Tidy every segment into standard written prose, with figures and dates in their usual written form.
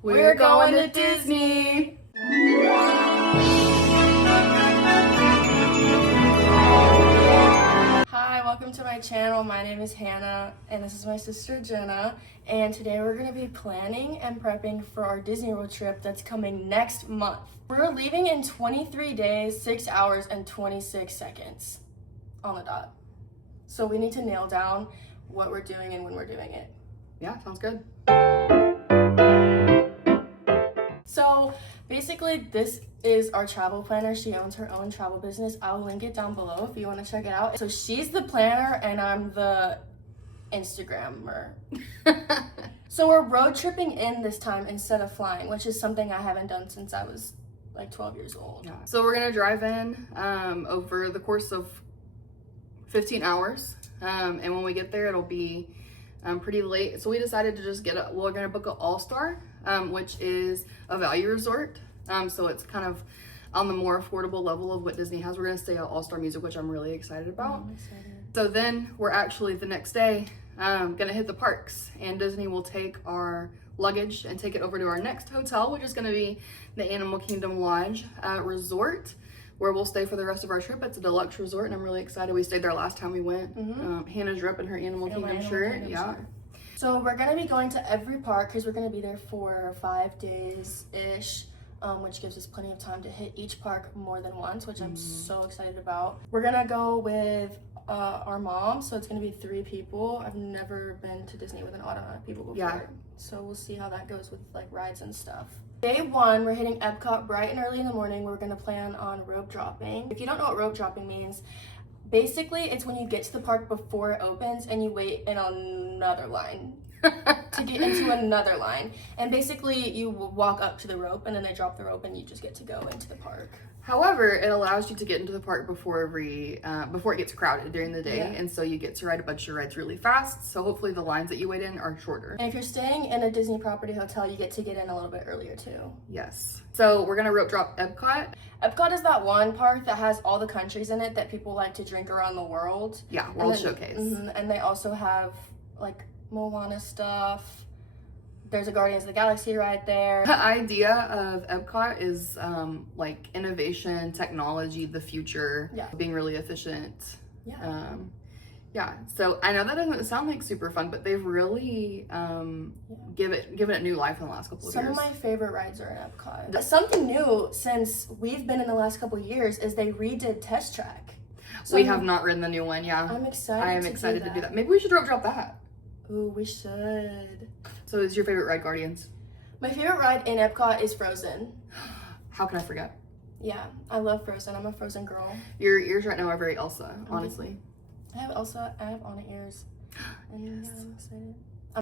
We're going to Disney! Hi, welcome to my channel. My name is Hannah, and this is my sister Jenna. And today we're going to be planning and prepping for our Disney World trip that's coming next month. We're leaving in 23 days, 6 hours, and 26 seconds on the dot. So we need to nail down what we're doing and when we're doing it. Yeah, sounds good. So basically this is our travel planner. She owns her own travel business. I'll link it down below if you want to check it out. So she's the planner and I'm the Instagrammer. So we're road tripping in this time instead of flying, which is something I haven't done since I was like 12 years old. Yeah. So we're gonna drive in over the course of 15 hours. And when we get there, it'll be pretty late. So we decided to just we're gonna book an All-Star, which is a value resort. So it's kind of on the more affordable level of what Disney has. We're gonna stay at All-Star Music, which I'm really excited about. I'm excited. So then we're actually the next day gonna hit the parks, and Disney will take our luggage and take it over to our next hotel, which is gonna be the Animal Kingdom Lodge Resort, where we'll stay for the rest of our trip. It's a deluxe resort, and I'm really excited. We stayed there last time we went. Hannah's repping her Animal Kingdom shirt. Yeah. So we're gonna be going to every park because we're gonna be there for 5 days-ish, which gives us plenty of time to hit each park more than once, which I'm so excited about. We're gonna go with our mom, so it's gonna be 3 people. I've never been to Disney with an odd amount of people before. Yeah. So we'll see how that goes with like rides and stuff. Day 1, we're hitting Epcot bright and early in the morning. We're gonna plan on rope dropping. If you don't know what rope dropping means, basically it's when you get to the park before it opens and you wait in another line to get into another line. And basically you walk up to the rope and then they drop the rope and you just get to go into the park. However, it allows you to get into the park before it gets crowded during the day, and so you get to ride a bunch of rides really fast. So hopefully the lines that you wait in are shorter. And if you're staying in a Disney property hotel, you get to get in a little bit earlier too. Yes. So we're gonna rope drop Epcot. Epcot is that one park that has all the countries in it that people like to drink around the world. Yeah, World Showcase. And they also have like Moana stuff. There's a Guardians of the Galaxy ride there. The idea of Epcot is like innovation, technology, the future, being really efficient. Yeah. So I know that doesn't sound like super fun, but they've really given it new life in the last couple of years. Some of my favorite rides are in Epcot. Something new since we've been in the last couple of years is they redid Test Track. So we have not ridden the new one. Yeah, I'm excited. I am excited to do that. Maybe we should rope drop that. Ooh, we should. So is your favorite ride Guardians? My favorite ride in Epcot is Frozen. How can I forget? Yeah, I love Frozen. I'm a Frozen girl. Your ears right now are very Elsa, honestly. I have Anna ears. And yes. I'm excited.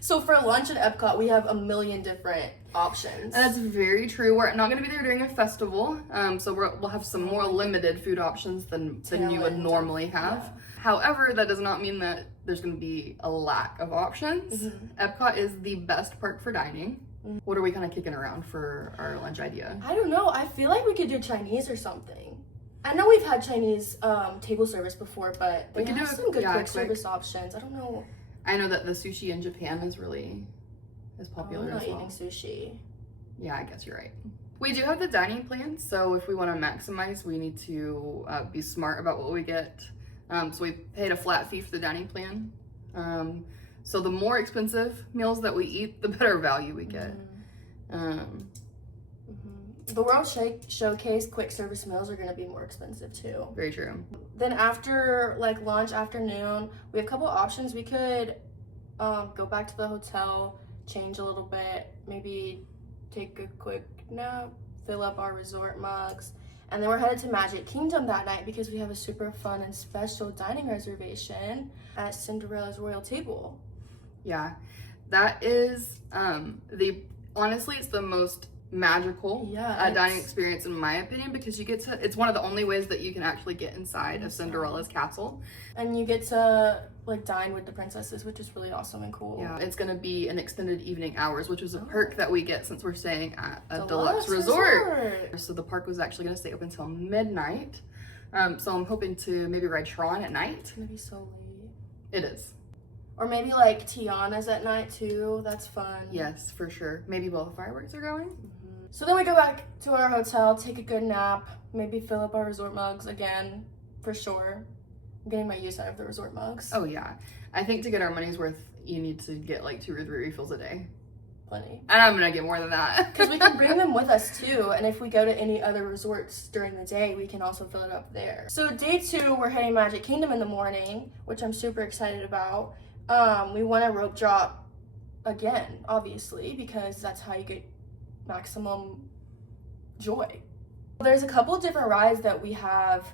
So for lunch at Epcot, we have a million different options. And that's very true. We're not going to be there during a festival, so we'll have some more limited food options than you would normally have. Yeah. However, that does not mean that there's going to be a lack of options. Epcot is the best park for dining. What are we kind of kicking around for our lunch idea? I don't know. I feel like we could do Chinese or something. I know we've had Chinese table service before, but they have some good quick service options. I don't know. I know that the sushi in Japan is popular as well. I'm not eating sushi. Yeah, I guess you're right. We do have the dining plan, so if we want to maximize, we need to be smart about what we get. So we paid a flat fee for the dining plan. So the more expensive meals that we eat, the better value we get. The World Showcase quick service meals are going to be more expensive too. Very true. Then after like lunch, afternoon, we have a couple options. We could go back to the hotel, change a little bit, maybe take a quick nap, fill up our resort mugs, and then we're headed to Magic Kingdom that night because we have a super fun and special dining reservation at Cinderella's Royal Table. Yeah, that is honestly, it's the most magical dining experience in my opinion, because it's one of the only ways that you can actually get inside of Cinderella's castle, and you get to like dine with the princesses, which is really awesome and cool. Yeah, it's gonna be an extended evening hours, which is a perk that we get since we're staying at a deluxe resort. So the park was actually gonna stay open until midnight, so I'm hoping to maybe ride Tron at night. It's gonna be so late. It is. Or maybe like Tiana's at night too. That's fun. Yes, for sure. Maybe while the fireworks are going. So then we go back to our hotel, take a good nap, maybe fill up our resort mugs again, for sure. I'm getting my use out of the resort mugs. Oh yeah. I think to get our money's worth, you need to get like 2 or 3 refills a day. Plenty. And I'm gonna get more than that. Because we can bring them with us too, and if we go to any other resorts during the day, we can also fill it up there. So day 2, we're hitting Magic Kingdom in the morning, which I'm super excited about. We want to rope drop again, obviously, because that's how you get maximum joy. There's a couple different rides that we have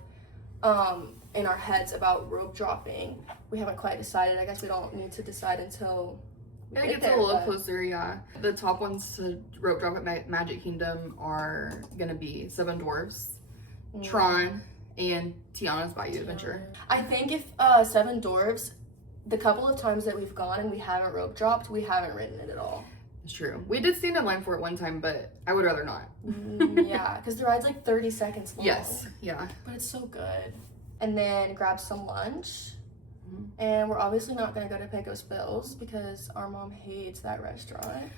in our heads about rope dropping. We haven't quite decided. I guess we don't need to decide until It gets a little closer, yeah. The top ones to rope drop at Magic Kingdom are gonna be Seven Dwarfs, Tron, and Tiana's Bayou Adventure. I think if Seven Dwarfs, the couple of times that we've gone and we haven't rope dropped, we haven't ridden it at all. It's true. We did stand in line for it one time, but I would rather not. Yeah, because the ride's like 30 seconds long. Yes, yeah. But it's so good. And then grab some lunch. And we're obviously not going to go to Pecos Bills because our mom hates that restaurant.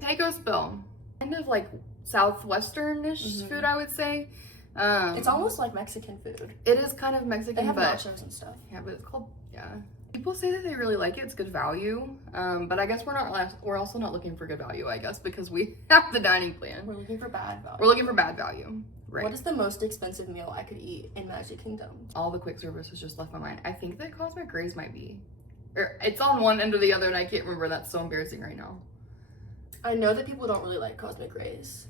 Pecos Bill, kind of like southwestern-ish food, I would say. It's almost like Mexican food. It is kind of Mexican, They have but nachos and stuff. yeah, but it's called, yeah. People say that they really like it. It's good value, but I guess we're also not looking for good value, I guess, because we have the dining plan. We're looking for bad value. We're looking for bad value, right? What is the most expensive meal I could eat in Magic Kingdom? All the quick service has just left my mind. I think that Cosmic Grays might be, or it's on one end or the other, and I can't remember. That's so embarrassing right now. I know that people don't really like Cosmic Rays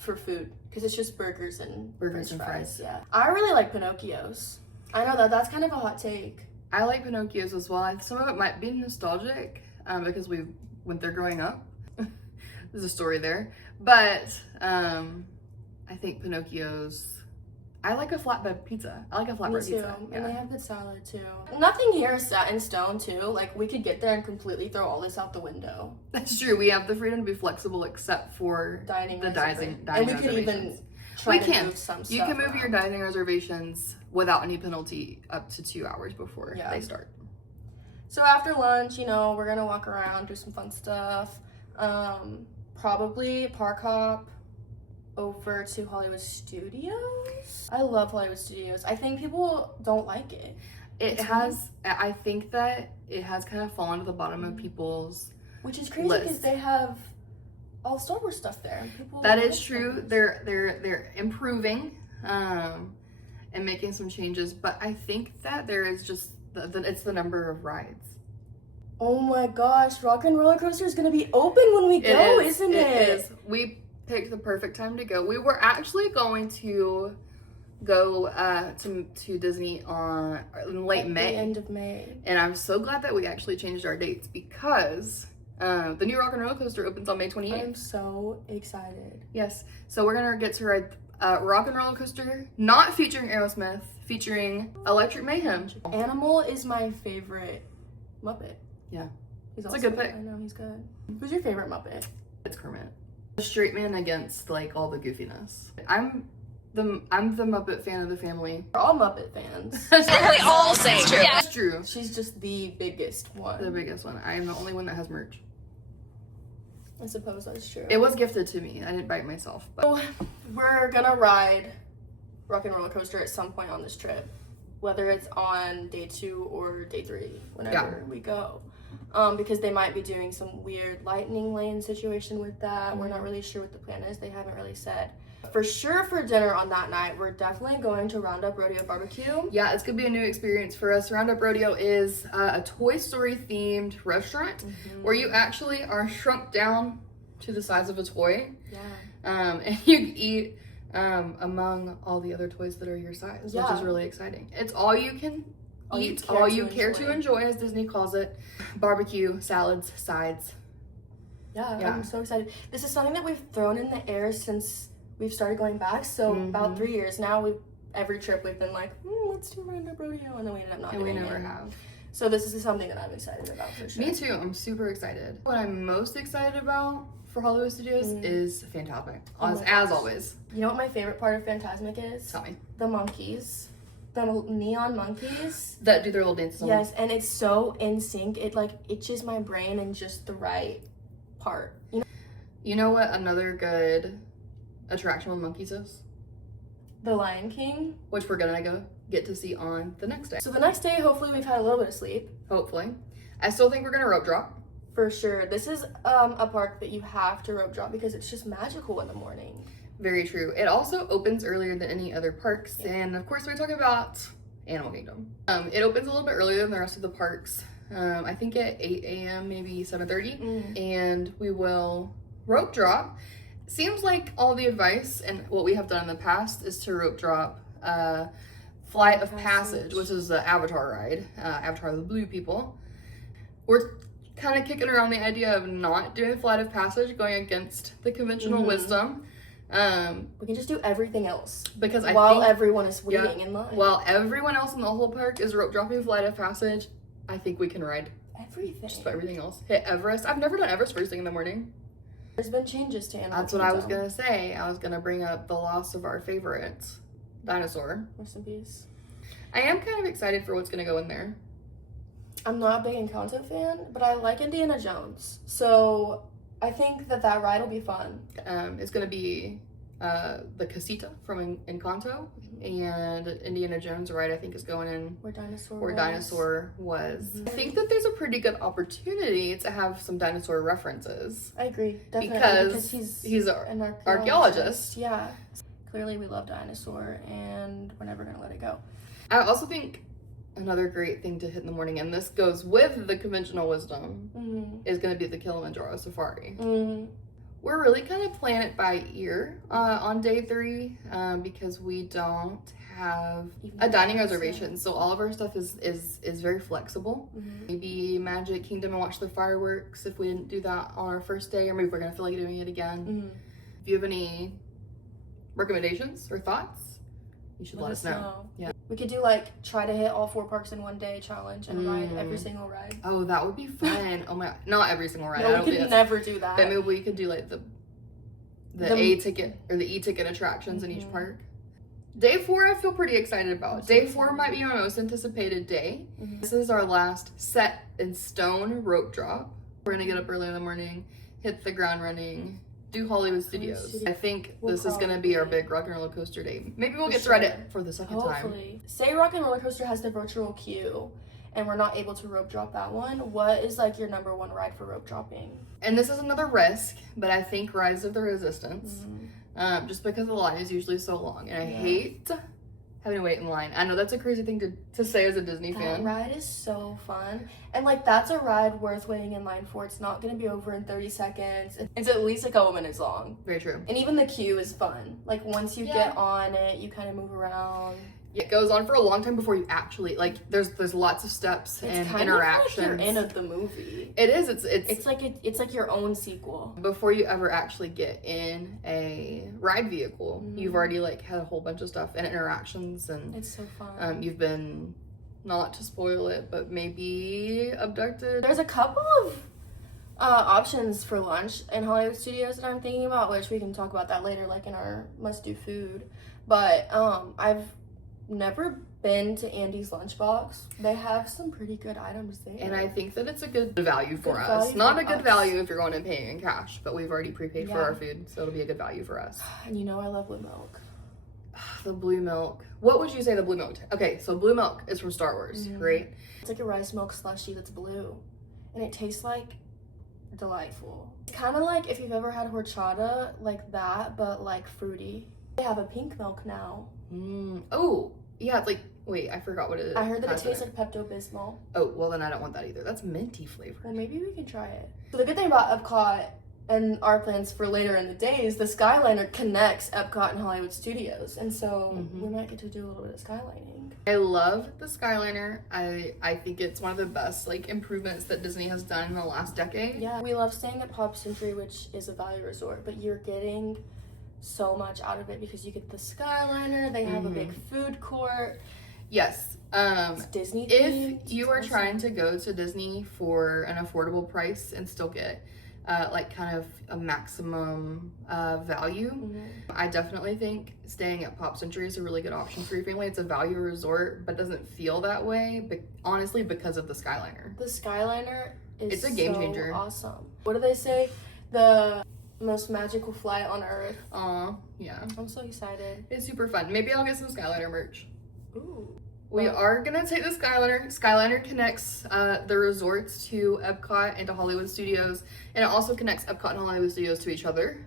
for food because it's just burgers and fries. Yeah, I really like Pinocchio's. I know that's kind of a hot take. I like Pinocchio's as well. Some of it might be nostalgic because we went there growing up. There's a story there. But I think Pinocchio's... I like a flatbread pizza. I like a flatbread pizza. Yeah. And they have good salad too. Nothing here is set in stone too. Like we could get there and completely throw all this out the window. That's true. We have the freedom to be flexible except for the dining and we could even try to move some stuff. You can move your dining reservations without any penalty up to 2 hours before they start. So after lunch, we're gonna walk around, do some fun stuff. Probably park hop over to Hollywood Studios. I love Hollywood Studios. I think people don't like it. I think that it has kind of fallen to the bottom of people's which is crazy because they have all Star Wars stuff there. That is true. They're improving and making some changes, but I think that there is just it's the number of rides. Oh my gosh, Rock and Roller Coaster is going to be open when we go, isn't it? It is. We picked the perfect time to go. We were actually going to go to Disney in late May. The end of May. And I'm so glad that we actually changed our dates because the new Rock and Roller Coaster opens on May 28th. I'm so excited. Yes. So we're going to get to ride Rock and Roller Coaster, not featuring Aerosmith, featuring Electric Mayhem. Animal is my favorite Muppet. Yeah. He's a good pick. I know, he's good. Who's your favorite Muppet? It's Kermit. The straight man against like all the goofiness. I'm the Muppet fan of the family. We're all Muppet fans. We all say true. Yeah. That's true. She's just the biggest one. The biggest one. I am the only one that has merch. I suppose that's true. It was gifted to me. I didn't buy it myself. But so we're gonna ride Rock and Roller Coaster at some point on this trip, whether it's on day 2 or day 3, whenever we go. Because they might be doing some weird lightning lane situation with that. We're not really sure what the plan is. They haven't really said. For sure for dinner on that night, we're definitely going to Roundup Rodeo Barbecue. Yeah, it's going to be a new experience for us. Roundup Rodeo is a Toy Story themed restaurant where you actually are shrunk down to the size of a toy. Yeah. And you eat among all the other toys that are your size, which is really exciting. It's all you can eat, all you care to enjoy, as Disney calls it. Barbecue, salads, sides. Yeah, I'm so excited. This is something that we've thrown in the air since we've started going back. So about 3 years now, every trip we've been like, let's do Roundup Rodeo, and then we ended up not doing it. And we never have. So this is something that I'm excited about for sure. Me too. I'm super excited. What I'm most excited about for Hollywood Studios is Fantasmic, as always. You know what my favorite part of Fantasmic is? Tell me. The monkeys. the neon monkeys that do their little dances. Yes, and it's so in sync. It like itches my brain in just the right part. You know what another good attraction with monkeys is? The Lion King, which we're gonna get to see on the next day. So the next day, hopefully we've had a little bit of sleep. Hopefully. I still think we're gonna rope drop. For sure. This is a park that you have to rope drop because it's just magical in the morning. Very true. It also opens earlier than any other parks. Yeah. And of course we're talking about Animal Kingdom. It opens a little bit earlier than the rest of the parks. I think at 8 a.m., maybe 7:30. And we will rope drop. Seems like all the advice and what we have done in the past is to rope drop Flight of Passage, which is the Avatar ride, Avatar of the Blue People. We're kind of kicking around the idea of not doing Flight of Passage, going against the conventional wisdom. We can just do everything else because while everyone is waiting in line. While everyone else in the whole park is rope dropping Flight of Passage, I think we can ride everything. Just about everything else. Hit Everest. I've never done Everest first thing in the morning. There's been changes to Animal That's Kingdom. what I was gonna say. I was gonna bring up the loss of our favorite dinosaur. Rest in peace. I am kind of excited for what's gonna go in there. I'm not a big Encanto fan, but I like Indiana Jones. So I think that ride will be fun. It's gonna be the Casita from Encanto, and Indiana Jones ride I think is going in where Dinosaur was. I think that there's a pretty good opportunity to have some dinosaur references. I agree, definitely, because he's an archaeologist. Yeah, clearly we love Dinosaur, and we're never gonna let it go. I also think another great thing to hit in the morning, and this goes with the conventional wisdom, is going to be the Kilimanjaro Safari. We're really kind of playing it by ear on day 3 because we don't have a dining reservation, so all of our stuff is very flexible. Maybe Magic Kingdom and watch the fireworks if we didn't do that on our first day, or maybe we're gonna feel like doing it again. If you have any recommendations or thoughts, you should let us know. Yeah, we could do try to hit all 4 parks in one day challenge and ride every single ride. Oh, that would be fun. Oh my, not every single ride. No, we could never do that. But maybe we could do the A-ticket or the E-ticket attractions in each park. Day 4 I feel pretty excited about. Day 4 might be my most anticipated day. This is our last set in stone rope drop. We're gonna get up early in the morning, hit the ground running, do Hollywood Studios. I think this is gonna be our big rock and roller coaster day. Maybe we'll get to ride it for the second time. Say Rock and Roller Coaster has the virtual queue and we're not able to rope drop that one. What is your number 1 ride for rope dropping? And this is another risk, but I think Rise of the Resistance. Just because the line is usually so long, and I hate having to wait in line. I know that's a crazy thing to say as a Disney fan. That ride is so fun, and that's a ride worth waiting in line for. It's not going to be over in 30 seconds. It's at least a couple minutes long. Very true. And even the queue is fun. Once you get on it, you kind of move around. It goes on for a long time before you actually there's lots of steps and interactions. It's kind of like you're in the movie. It is. It's like your own sequel. Before you ever actually get in a ride vehicle, you've already had a whole bunch of stuff and interactions, and it's so fun. You've been, not to spoil it, but maybe abducted. There's a couple of options for lunch in Hollywood Studios that I'm thinking about, which we can talk about that later, in our must-do food. But I've never been to Andy's Lunchbox. They have some pretty good items there. And I think that it's a good value for us. Not a good value if you're going and paying in cash, but we've already prepaid for our food, so it'll be a good value for us. And I love blue milk. The blue milk. What would you say the blue milk? Okay, so blue milk is from Star Wars, right? It's like a rice milk slushie that's blue. And it tastes delightful. It's kind of if you've ever had horchata, that, but fruity. They have a pink milk now. Oh, yeah, it's wait, I forgot what it is. I heard that it tastes like Pepto-Bismol. Oh, well then I don't want that either. That's minty flavor. Well, maybe we can try it. So the good thing about Epcot and our plans for later in the day is the Skyliner connects Epcot and Hollywood Studios. And so we might get to do a little bit of skylining. I love the Skyliner. I think it's one of the best improvements that Disney has done in the last decade. Yeah, we love staying at Pop Century, which is a value resort, but you're getting so much out of it because you get the Skyliner, they have a big food court. Yes. It's Disney themed. If you are trying to go to Disney for an affordable price and still get like kind of a maximum value. I definitely think staying at Pop Century is a really good option for your family. It's a value resort, but doesn't feel that way, but honestly, because of the Skyliner. The Skyliner is It's a game changer. Awesome. What do they say? The most magical flight on earth. Aw, yeah. I'm so excited. It's super fun. Maybe I'll get some Skyliner merch. Ooh. We are gonna take the Skyliner. Skyliner connects the resorts to Epcot and to Hollywood Studios, and it also connects Epcot and Hollywood Studios to each other.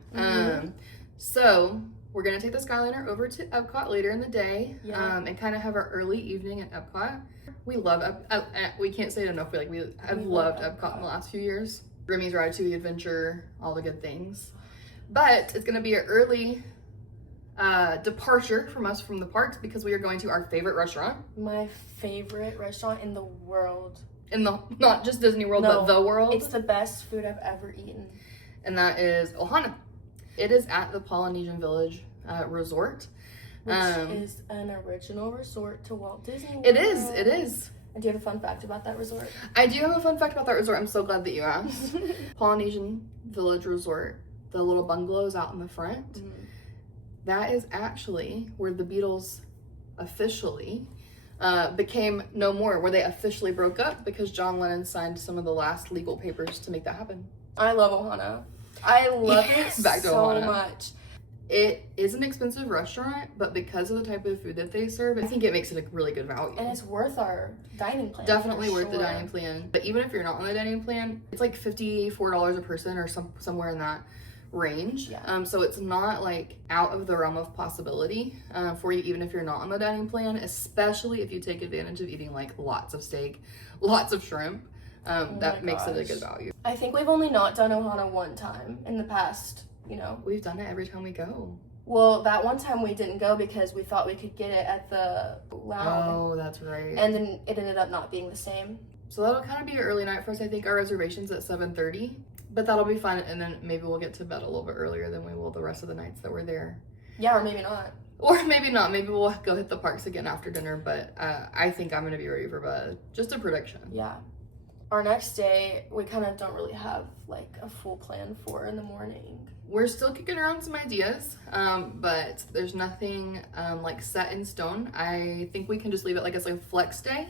So we're gonna take the Skyliner over to Epcot later in the day, and kind of have our early evening at Epcot. We love we can't say it enough. I've loved Epcot in the last few years. Remy's Ratatouille Adventure, all the good things. But it's gonna be an early departure from us from the parks because we are going to our favorite restaurant. My favorite restaurant in the world. In the, not just Disney World, but the world. It's the best food I've ever eaten. And that is Ohana. It is at the Polynesian Village Resort. Which is an original resort to Walt Disney World. It is. And do you have a fun fact about that resort? I do have a fun fact about that resort. I'm so glad that you asked. Polynesian Village Resort, the little bungalows out in the front. That is actually where the Beatles officially became no more, where they officially broke up because John Lennon signed some of the last legal papers to make that happen. I love Ohana. I love it Back to so Ohana. much. It is an expensive restaurant, but because of the type of food that they serve, I think it makes it a really good value. And it's worth our dining plan. Definitely worth the dining plan. But even if you're not on the dining plan, it's like $54 a person or somewhere in that range. So it's not like out of the realm of possibility for you, even if you're not on the dining plan, especially if you take advantage of eating like lots of steak, lots of shrimp. That makes it a good value. I think we've only not done Ohana one time in the past, We've done it every time we go. Well, that one time we didn't go because we thought we could get it at the lounge. Oh, that's right. And then it ended up not being the same. So that'll kind of be an early night for us. I think our reservation's at 7:30. But that'll be fun, and then maybe we'll get to bed a little bit earlier than we will the rest of the nights that we're there. Yeah, or maybe not. Or maybe not. Maybe we'll go hit the parks again after dinner, but I think I'm going to be ready for bed. Just a prediction. Yeah. Our next day, we kind of don't really have, like, a full plan for in the morning. We're still kicking around some ideas, but there's nothing, like, set in stone. I think we can just leave it like it's like a flex day.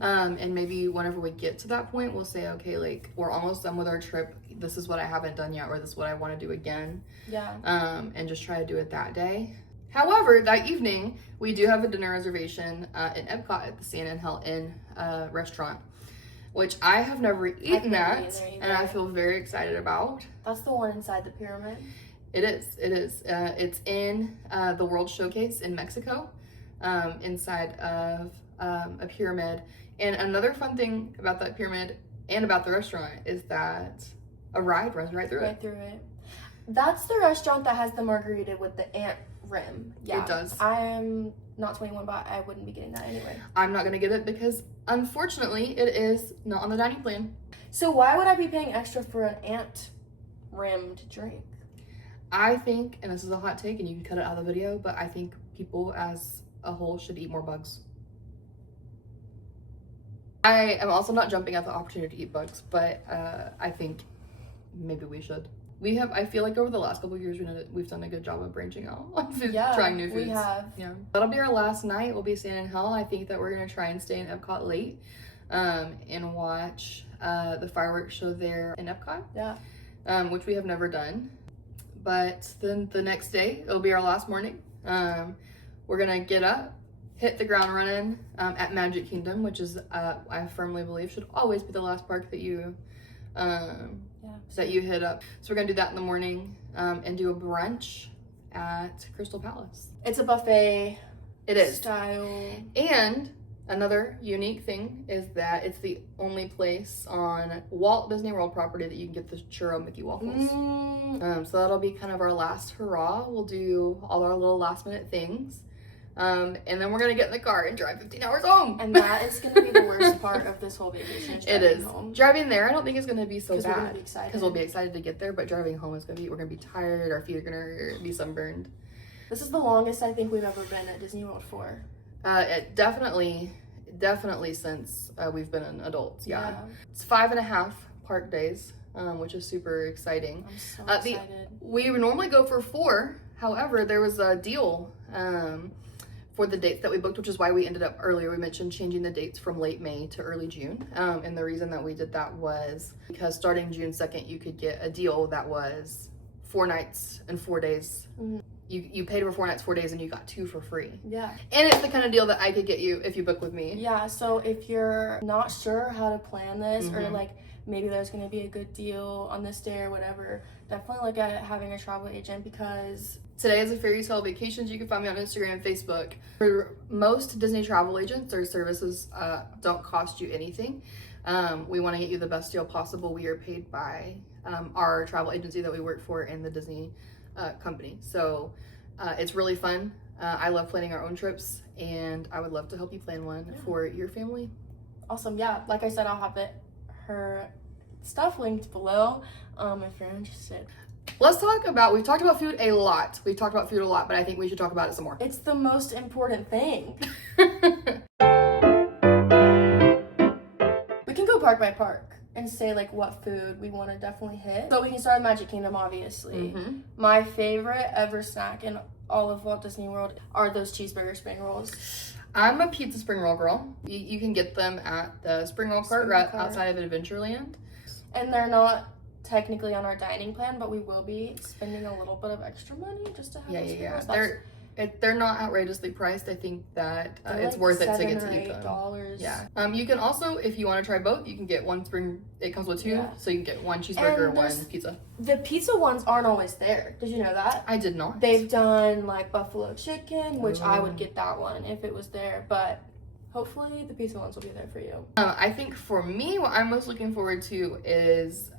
And maybe whenever we get to that point, we'll say, okay, like, we're almost done with our trip. This is what I haven't done yet, or this is what I want to do again. Yeah. And just try to do it that day. However, that evening, we do have a dinner reservation in Epcot at the Sand and Hell Inn restaurant, which I have never eaten at, and I feel very excited about. That's the one inside the pyramid? It is. It's in the World Showcase in Mexico, inside of a pyramid. And another fun thing about that pyramid and about the restaurant is that a ride runs right through it. Right through it. That's the restaurant that has the margarita with the ant rim. Yeah. It does. I'm not 21, but I wouldn't be getting that anyway. I'm not gonna get it because unfortunately it is not on the dining plan. So why would I be paying extra for an ant rimmed drink? I think, and this is a hot take and you can cut it out of the video, but I think people as a whole should eat more bugs. I am also not jumping at the opportunity to eat bugs, but I think maybe we should. I feel like over the last couple of years, we've done a good job of branching out on food, trying new foods. We have. Yeah. That'll be our last night. We'll be staying in Hell. I think that we're going to try and stay in Epcot late and watch the fireworks show there in Epcot. Yeah. Which we have never done. But then the next day, it'll be our last morning. We're going to get up, hit the ground running at Magic Kingdom, which is, I firmly believe, should always be the last park that you hit up. So we're gonna do that in the morning and do a brunch at Crystal Palace. It's a buffet. It is. Style. And another unique thing is that it's the only place on Walt Disney World property that you can get the churro Mickey waffles. So that'll be kind of our last hurrah. We'll do all our little last minute things. And then we're gonna get in the car and drive 15 hours home. And that is gonna be the worst part of this whole vacation. It is. Home. Driving there, I don't think it's gonna be so bad. Because we'll be excited to get there, but driving home is we're gonna be tired, our feet are gonna be sunburned. This is the longest I think we've ever been at Disney World for. It definitely since we've been adults, yeah. It's 5.5 park days, which is super exciting. I'm so excited. We would normally go for 4. However, there was a deal for the dates that we booked, which is why we ended up earlier. We mentioned changing the dates from late May to early June. And the reason that we did that was because starting June 2nd, you could get a deal that was 4 nights and 4 days. Mm-hmm. You paid for 4 nights, 4 days, and you got 2 for free. Yeah. And it's the kind of deal that I could get you if you book with me. Yeah, so if you're not sure how to plan this, or Mm-hmm. like maybe there's gonna be a good deal on this day or whatever, definitely look at having a travel agent, because Today is a Fairy Tale Vacations. You can find me on Instagram and Facebook. For most Disney travel agents, their services don't cost you anything. We want to get you the best deal possible. We are paid by our travel agency that we work for and the Disney company. So it's really fun. I love planning our own trips, and I would love to help you plan one for your family. awesome. Yeah, like I said, I'll have her stuff linked below if you're interested. Let's talk about, we've talked about food a lot. But I think we should talk about it some more. It's the most important thing. We can go park by park and say like what food we want to definitely hit. So we can start with Magic Kingdom, obviously. Mm-hmm. My favorite ever snack in all of Walt Disney World are those cheeseburger spring rolls. I'm a pizza spring roll girl. You can get them at the spring roll cart right outside of Adventureland. And they're not technically on our dining plan, but we will be spending a little bit of extra money just to have those spring rolls. They're not outrageously priced. I think that it's like worth it to get $7 to eat or them. $8. Yeah. You can also, if you want to try both, you can get one spring. It comes with 2, Yeah. so you can get one cheeseburger, And one pizza. The pizza ones aren't always there. Did you know that? I did not. They've done like buffalo chicken, which I would get that one if it was there, but hopefully the pizza ones will be there for you. I think for me, what I'm most looking forward to is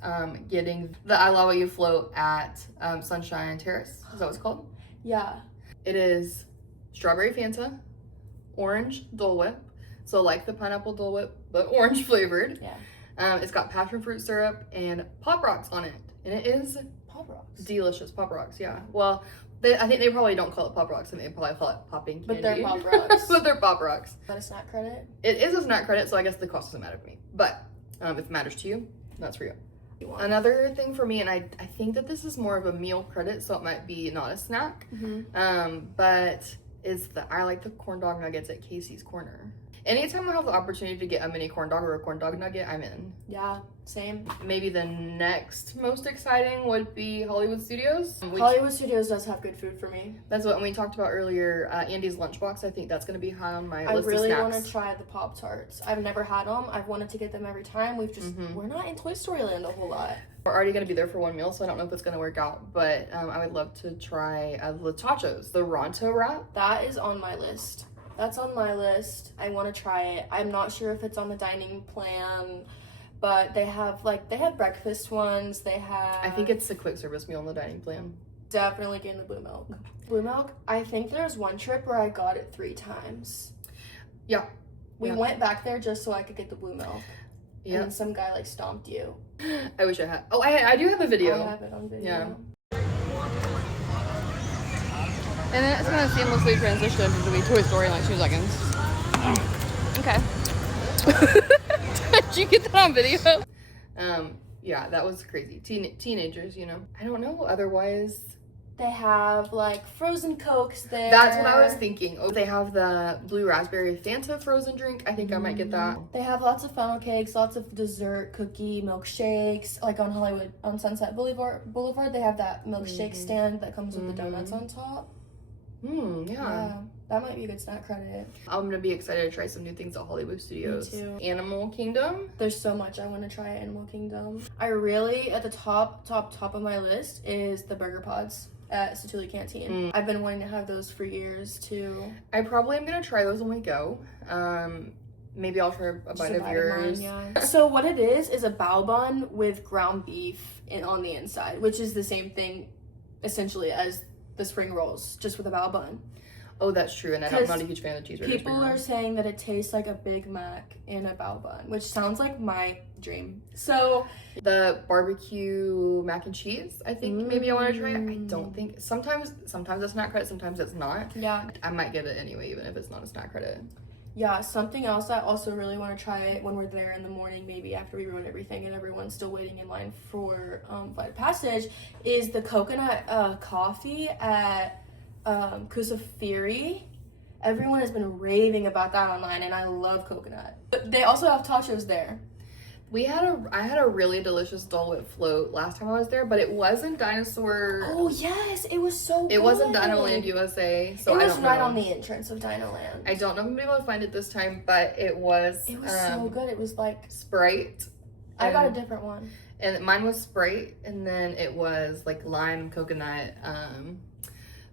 getting the I Love What You float at Sunshine Terrace. Is that what it's called? Yeah. It is strawberry Fanta, orange Dole Whip, so like the pineapple Dole Whip, but orange flavored. Yeah. It's got passion fruit syrup and Pop Rocks on it, and it is Pop Rocks. delicious. Pop Rocks, yeah. Well, I think they probably don't call it Pop Rocks, and they probably call it popping candy. But they're Pop Rocks. But they're Pop Rocks. Is that a snack credit? It is a snack credit, so I guess the cost doesn't matter to me. But if it matters to you, that's for you. Another thing for me, and I think that this is more of a meal credit, so it might be not a snack, but is I like the corn dog nuggets at Casey's Corner. Anytime I have the opportunity to get a mini corn dog or a corn dog nugget, I'm in. Yeah, same. Maybe the next most exciting would be Hollywood Studios. Hollywood Studios does have good food for me. That's what we talked about earlier. Andy's Lunchbox, I think that's going to be high on my list of snacks. I really want to try the Pop-Tarts. I've never had them. I've wanted to get them every time. We're not in Toy Story Land a whole lot. We're already going to be there for one meal, so I don't know if it's going to work out. But I would love to try the tachos, the Ronto wrap. That is on my list. That's on my list. I want to try it. I'm not sure if it's on the dining plan, but they have breakfast ones. They have. I think it's the quick service meal on the dining plan. Definitely getting the blue milk. Blue milk. I think there's one trip where I got it 3 times. Yeah. We went back there just so I could get the blue milk. Yeah. And then some guy like stomped you. I wish I had. Oh, I do have a video. I have it on video. Yeah. And then it's gonna seamlessly transition into the Toy Story in like 2 seconds. Okay. Did you get that on video? Yeah, that was crazy. Teenagers, you know. I don't know. Otherwise, They have like frozen Cokes there. that's what I was thinking. Oh, they have the blue raspberry Fanta frozen drink. I think I might get that. They have lots of funnel cakes, lots of dessert, cookie, milkshakes. Like on Sunset Boulevard, they have that milkshake stand that comes with the donuts on top. Yeah, that might be a good snack credit. I'm gonna be excited to try some new things at Hollywood Studios. Me too. Animal Kingdom. There's so much I want to try at Animal Kingdom. I really, at the top of my list is the burger pods at Satuli Canteen. I've been wanting to have those for years too. I probably am gonna try those when we go. Maybe I'll try a bite of yours. Mine, yeah. So what it is a bao bun with ground beef on the inside, which is the same thing essentially as the spring rolls, just with a bao bun. Oh, that's true, and I'm not a huge fan of the cheeseburger. People are saying that it tastes like a Big Mac in a bao bun, which sounds like my dream. So the barbecue mac and cheese, I think maybe I want to try it. I don't think sometimes it's snack credit, sometimes it's not. Yeah, I might get it anyway, even if it's not a snack credit. Yeah, something else I also really want to try when we're there in the morning, maybe after we ruin everything and everyone's still waiting in line for Flight of Passage, is the coconut coffee at Kusafiri. Everyone has been raving about that online, and I love coconut. But they also have tacos there. I had a really delicious Dole Whip float last time I was there, but it wasn't Dinosaur. Oh yes, it was so good. It wasn't Dino Land USA, so it I was don't right know. on the entrance of Dino Land. I don't know if I'm able to find it this time, but it was. It was so good. It was like Sprite. I got a different one. And mine was Sprite, and then it was like lime coconut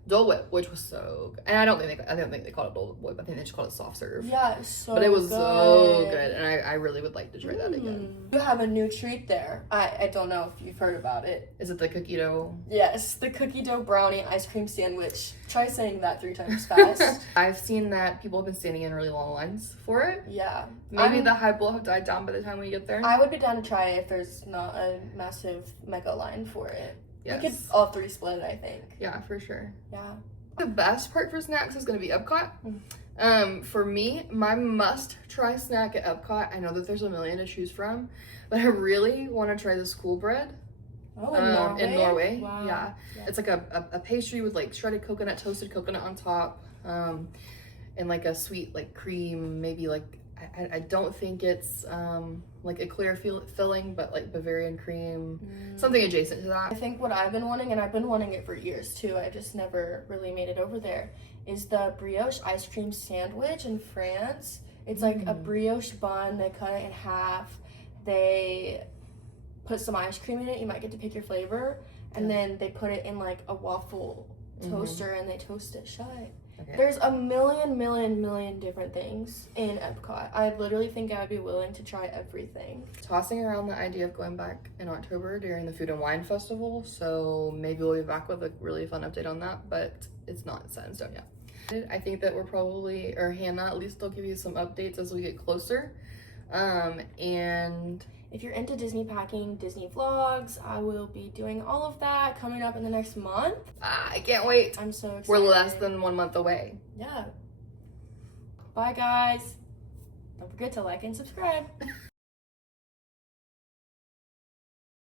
Dole Whip, which was so good. And I don't think they called it Dole Whip. I think they just called it soft serve. Yeah, it's so good. But it was so good, and I really would like to try that again. You have a new treat there. I don't know if you've heard about it. Is it the cookie dough? Yes, the cookie dough brownie ice cream sandwich. Try saying that 3 times fast. I've seen that people have been standing in really long lines for it. Yeah. Maybe the hype will have died down by the time we get there. I would be down to try it if there's not a massive mega line for it. Yes. We could all 3 split it, I think. Yeah, for sure. Yeah. The best part for snacks is going to be Epcot. For me, my must-try snack at Epcot, I know that there's a million to choose from, but I really want to try the school bread. Oh, in Norway? In Norway, Wow. yeah. It's like a pastry with like shredded coconut, toasted coconut on top, and like a sweet like cream, maybe like, I don't think it's like a clear filling, but like Bavarian cream, something adjacent to that. I think what I've been wanting, and I've been wanting it for years too, I just never really made it over there, is the brioche ice cream sandwich in France. It's like a brioche bun, they cut it in half, they put some ice cream in it, you might get to pick your flavor, and then they put it in like a waffle toaster and they toast it shut. Okay. There's a million different things in Epcot. I literally think I'd be willing to try everything. Tossing around the idea of going back in October during the Food and Wine Festival, so maybe we'll be back with a really fun update on that, but it's not set in stone yet. I think that we're probably, or Hannah at least, will give you some updates as we get closer. And if you're into Disney packing, Disney vlogs, I will be doing all of that coming up in the next month. I can't wait. I'm so excited. We're less than 1 month away. Yeah. Bye, guys. Don't forget to like and subscribe.